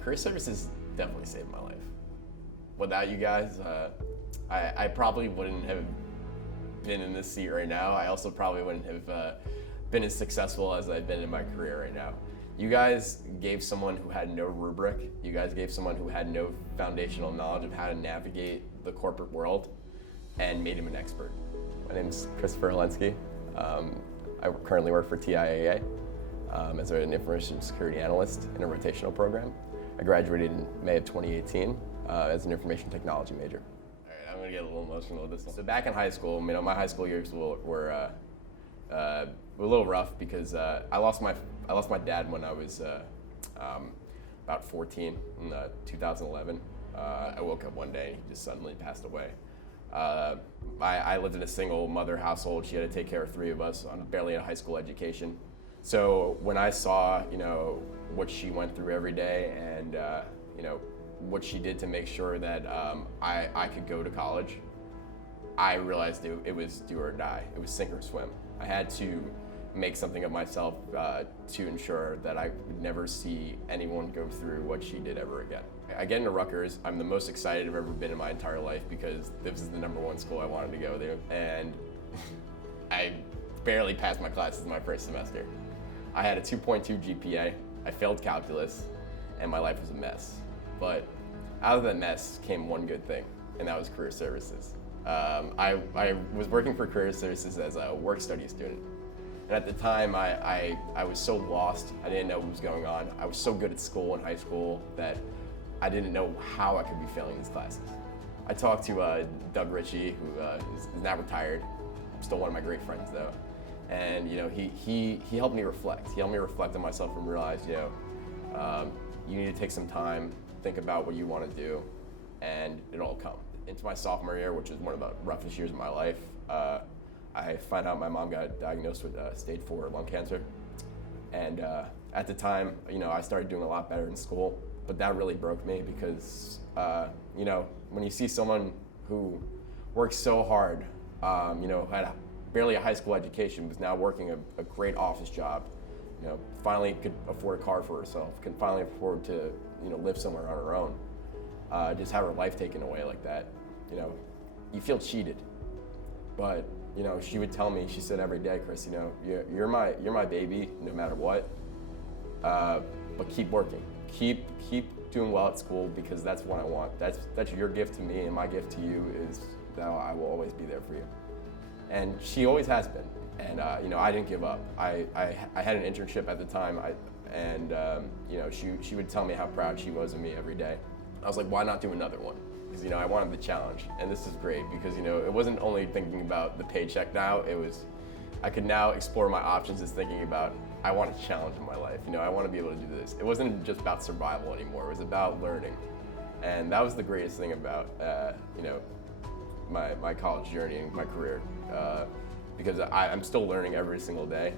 Career services definitely saved my life. Without you guys, I probably wouldn't have been in this seat right now. I also probably wouldn't have been as successful as I've been in my career right now. You guys gave someone who had no rubric, you guys gave someone who had no foundational knowledge of how to navigate the corporate world and made him an expert. My name's Chris Hilinski. I currently work for TIAA as an information security analyst in a rotational program. I graduated in May of 2018 as an information technology major. All right, I'm gonna get a little emotional with this one. So back in high school, my high school years were a little rough because I lost my dad when I was about 14 in 2011. I woke up one day and he just suddenly passed away. I lived in a single mother household. She had to take care of three of us on barely a high school education. So when I saw, what she went through every day and, what she did to make sure that I could go to college, I realized it was do or die. It was sink or swim. I had to make something of myself to ensure that I would never see anyone go through what she did ever again. I get into Rutgers. I'm the most excited I've ever been in my entire life because this is the #1 school I wanted to go there. And I barely passed my classes in my first semester. I had a 2.2 GPA, I failed calculus, and my life was a mess. But out of that mess came one good thing, and that was career services. I was working for career services as a work study student. And at the time, I was so lost, I didn't know what was going on. I was so good at school in high school that I didn't know how I could be failing these classes. I talked to Doug Ritchie, who is now retired, still one of my great friends though. And he helped me reflect. He helped me reflect on myself and realize, you need to take some time, think about what you want to do, and it'll all come. Into my sophomore year, which was one of the roughest years of my life, I found out my mom got diagnosed with stage 4 lung cancer. And at the time, I started doing a lot better in school, but that really broke me because, when you see someone who works so hard, had barely a high school education, was now working a great office job, finally could afford a car for herself, can finally afford to, live somewhere on her own, just have her life taken away like that, you feel cheated. But, she would tell me, she said every day, Chris, you're my baby no matter what, but keep working. Keep doing well at school because that's what I want. That's your gift to me, and my gift to you is that I will always be there for you. And she always has been. And I didn't give up. I had an internship at the time, she would tell me how proud she was of me every day. I was like, why not do another one? Because I wanted the challenge, and this is great because it wasn't only thinking about the paycheck now. I could now explore my options as thinking about I want a challenge in my life. I want to be able to do this. It wasn't just about survival anymore. It was about learning, and that was the greatest thing about my college journey and my career because I'm still learning every single day,